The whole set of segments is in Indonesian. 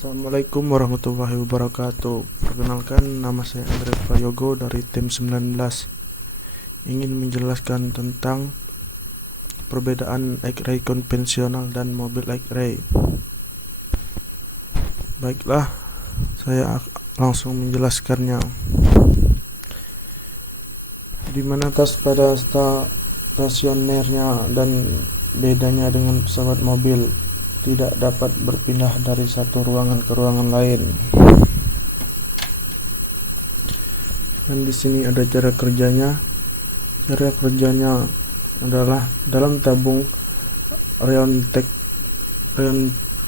Assalamualaikum warahmatullahi wabarakatuh. Perkenalkan, nama saya Andre Prayogo dari tim 19. Ingin menjelaskan tentang perbedaan X-ray konvensional dan mobil X-ray. Baiklah, saya langsung menjelaskannya. Di mana tas pada stasionernya dan bedanya dengan pesawat mobil tidak dapat berpindah dari satu ruangan ke ruangan lain. Dan di sini ada cara kerjanya. Cara kerjanya adalah dalam tabung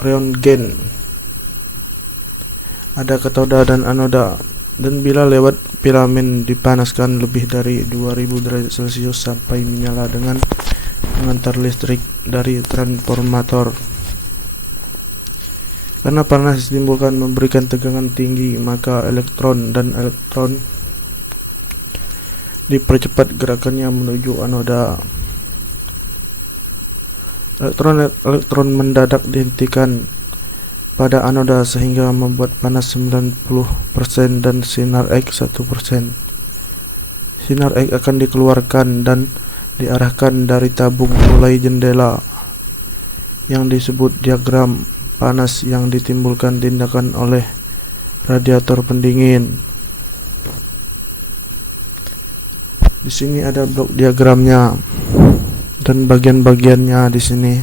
röntgen ada katoda dan anoda, dan bila lewat filamen dipanaskan lebih dari 2000 derajat Celcius sampai menyala dengan mengantar listrik dari transformator. Karena panas ditimbulkan memberikan tegangan tinggi, maka elektron dipercepat gerakannya menuju anoda. Elektron mendadak dihentikan pada anoda sehingga membuat panas 90% dan sinar X 1%. Sinar X akan dikeluarkan dan diarahkan dari tabung mulai jendela yang disebut diagram panas yang ditimbulkan tindakan oleh radiator pendingin. Di sini ada blok diagramnya dan bagian-bagiannya di sini.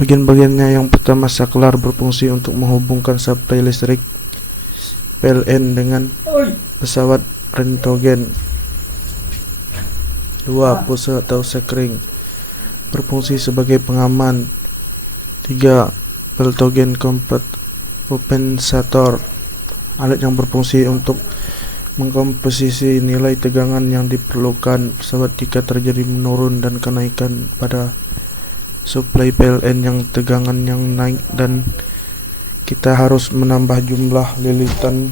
Bagian-bagiannya yang pertama, saklar berfungsi untuk menghubungkan suplai listrik PLN dengan pesawat rentgen. 2. Pulsa atau sekring berfungsi sebagai pengaman. 3. Voltogen kompensator, alat yang berfungsi untuk mengkomposisi nilai tegangan yang diperlukan pesawat jika terjadi menurun dan kenaikan pada suplai PLN yang tegangan yang naik dan kita harus menambah jumlah lilitan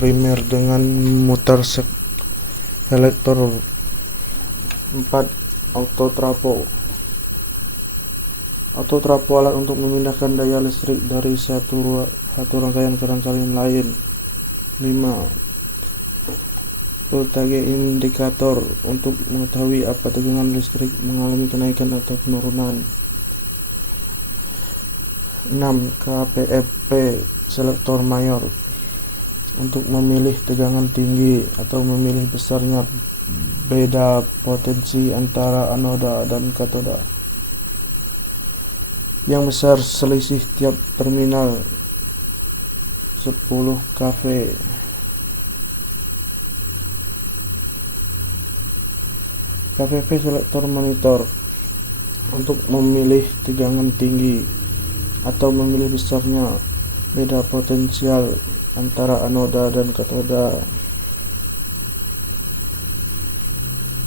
primer dengan memutar selektor. 4. Autotrafo, alat untuk memindahkan daya listrik dari satu rangkaian ke rangkaian lain. 5. Voltage indikator, untuk mengetahui apa tegangan listrik mengalami kenaikan atau penurunan. 6. KPFP selektor mayor, untuk memilih tegangan tinggi atau memilih besarnya beda potensi antara anoda dan katoda. Yang besar selisih tiap terminal 10 kV. KPP selektor monitor, untuk memilih tegangan tinggi atau memilih besarnya beda potensial antara anoda dan katoda.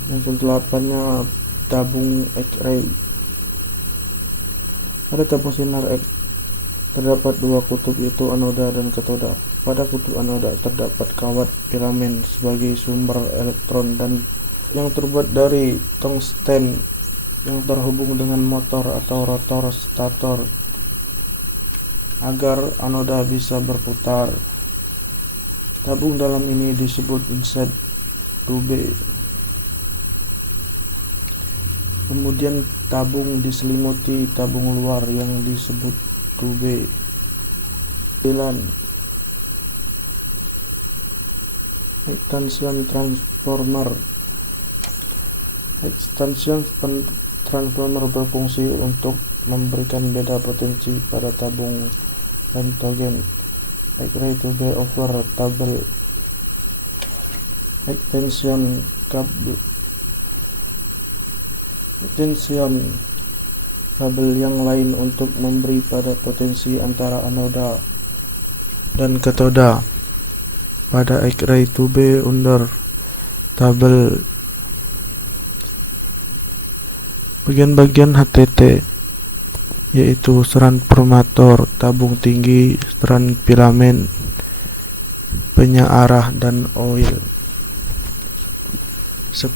Yang ke-8-nya tabung X-ray. Pada tabung sinar X terdapat dua kutub, yaitu anoda dan katoda. Pada kutub anoda terdapat kawat filamen sebagai sumber elektron dan yang terbuat dari tungsten yang terhubung dengan motor atau rotor stator agar anoda bisa berputar. Tabung dalam ini disebut inside tube. Kemudian tabung diselimuti tabung luar yang disebut tube. 9. Extension transformer. Extension transformer berfungsi untuk memberikan beda potensi pada tabung rentgen. X-ray tube over table. Extension kabel yang lain untuk memberi pada potensi antara anoda dan katoda. Pada X-ray tube under table. Bagian-bagian HTT yaitu transformator, tabung tinggi, strand filamen, penyearah, dan oil. 10.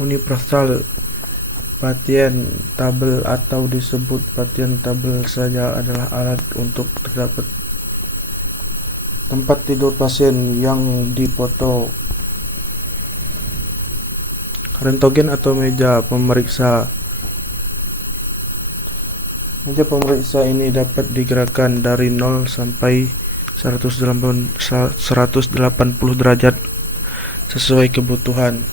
Universal Pasien tabel atau disebut pasien tabel saja adalah alat untuk terdapat tempat tidur pasien yang dipoto. Rentgen atau meja pemeriksa. Meja pemeriksa ini dapat digerakkan dari 0 sampai 180 derajat sesuai kebutuhan.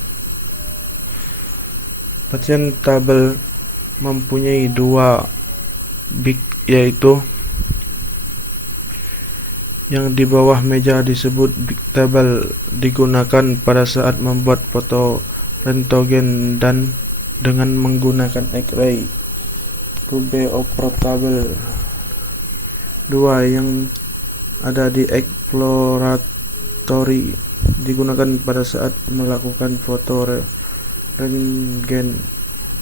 Pasien tabel mempunyai dua big, yaitu yang di bawah meja disebut big table, digunakan pada saat membuat foto rentgen dan dengan menggunakan X-ray. Tube operable. Dua yang ada di exploratory, digunakan pada saat melakukan foto rentgen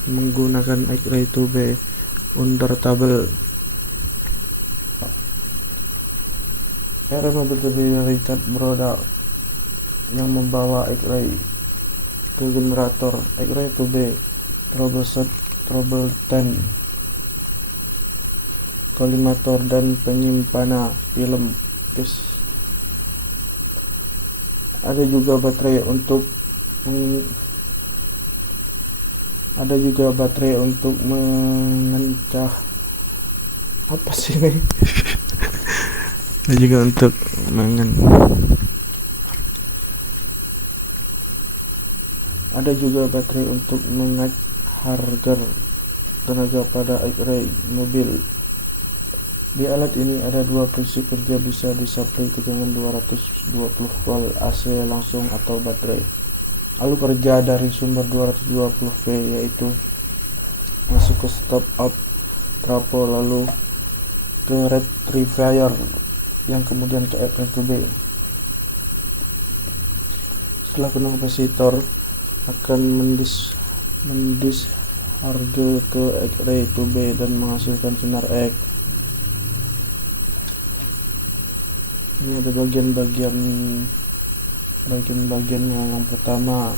menggunakan X-ray. Tube under table. Era mobil dari Richard Broda yang membawa X-ray ke generator X-ray. Tube troubleshoot, trouble 10 kolimator dan penyimpanan film case. Ada juga baterai untuk mengencah apa sih ini? Ada juga untuk menghargar tenaga pada X-ray mobil. Di alat ini ada dua prinsip kerja, bisa disuplai tegangan 220 volt AC langsung atau baterai. Lalu kerja dari sumber 220 V, yaitu masuk ke stop up trapo, lalu ke rectifier yang kemudian ke X-ray tube. Setelah penuh, kapasitor akan mendisharge ke X-ray tube dan menghasilkan sinar X. Ini ada bagian-bagiannya. Yang pertama,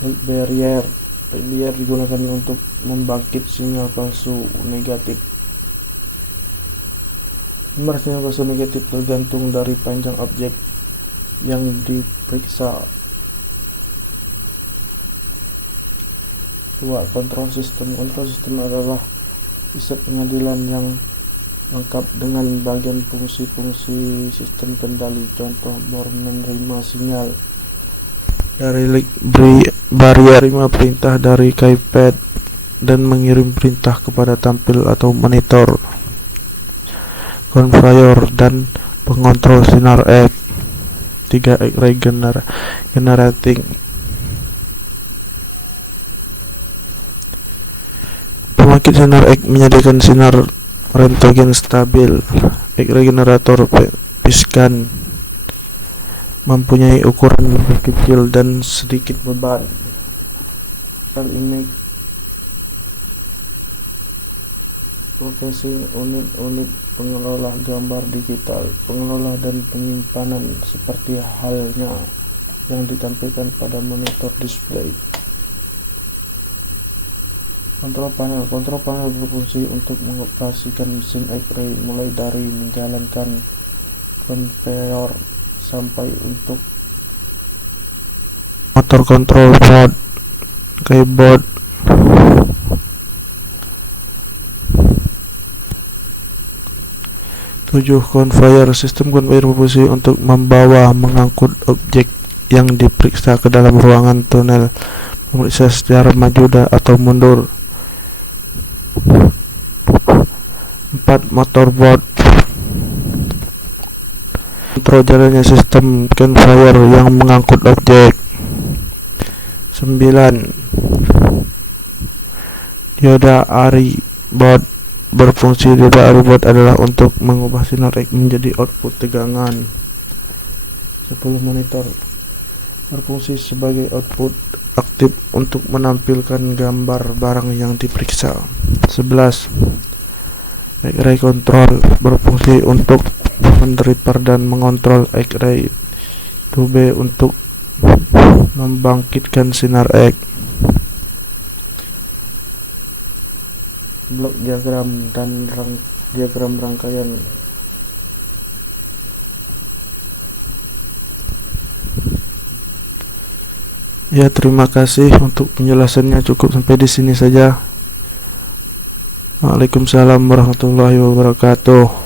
light barrier. Light barrier digunakan untuk membangkit sinyal palsu negatif. Nomor sinyal palsu negatif tergantung dari panjang objek yang diperiksa. Dua, control system. Control system adalah isap pengadilan yang lengkap dengan bagian fungsi-fungsi sistem kendali. Contoh, bor menerima sinyal dari light barrier, menerima perintah dari keypad dan mengirim perintah kepada tampil atau monitor. Conveyor dan pengontrol sinar X. 3, X-ray generating. Pembangkit sinar X menyediakan sinar rentgen stabil. X-ray generator piskan mempunyai ukuran lebih kecil dan sedikit beban. Image processing unit pengelola gambar digital, pengelola dan penyimpanan seperti halnya yang ditampilkan pada monitor display. Kontrol panel berfungsi untuk mengoperasikan mesin X-ray, mulai dari menjalankan conveyor sampai untuk motor control board, keyboard. 7, conveyor. Sistem conveyor berfungsi untuk mengangkut objek yang diperiksa ke dalam ruangan tunnel pemeriksa secara maju atau mundur. 4, motorboard. Kontrol jalannya sistem conveyor yang mengangkut objek. 9, dioda ARRI board berfungsi. Dioda ARRI board adalah untuk mengubah sinar X menjadi output tegangan. 10, monitor berfungsi sebagai output aktif untuk menampilkan gambar barang yang diperiksa. 11, X-ray control berfungsi untuk meneripar dan mengontrol X-ray tube untuk membangkitkan sinar X. blok diagram dan diagram rangkaian. Ya, terima kasih untuk penjelasannya, cukup sampai di sini saja. Waalaikumsalam warahmatullahi wabarakatuh.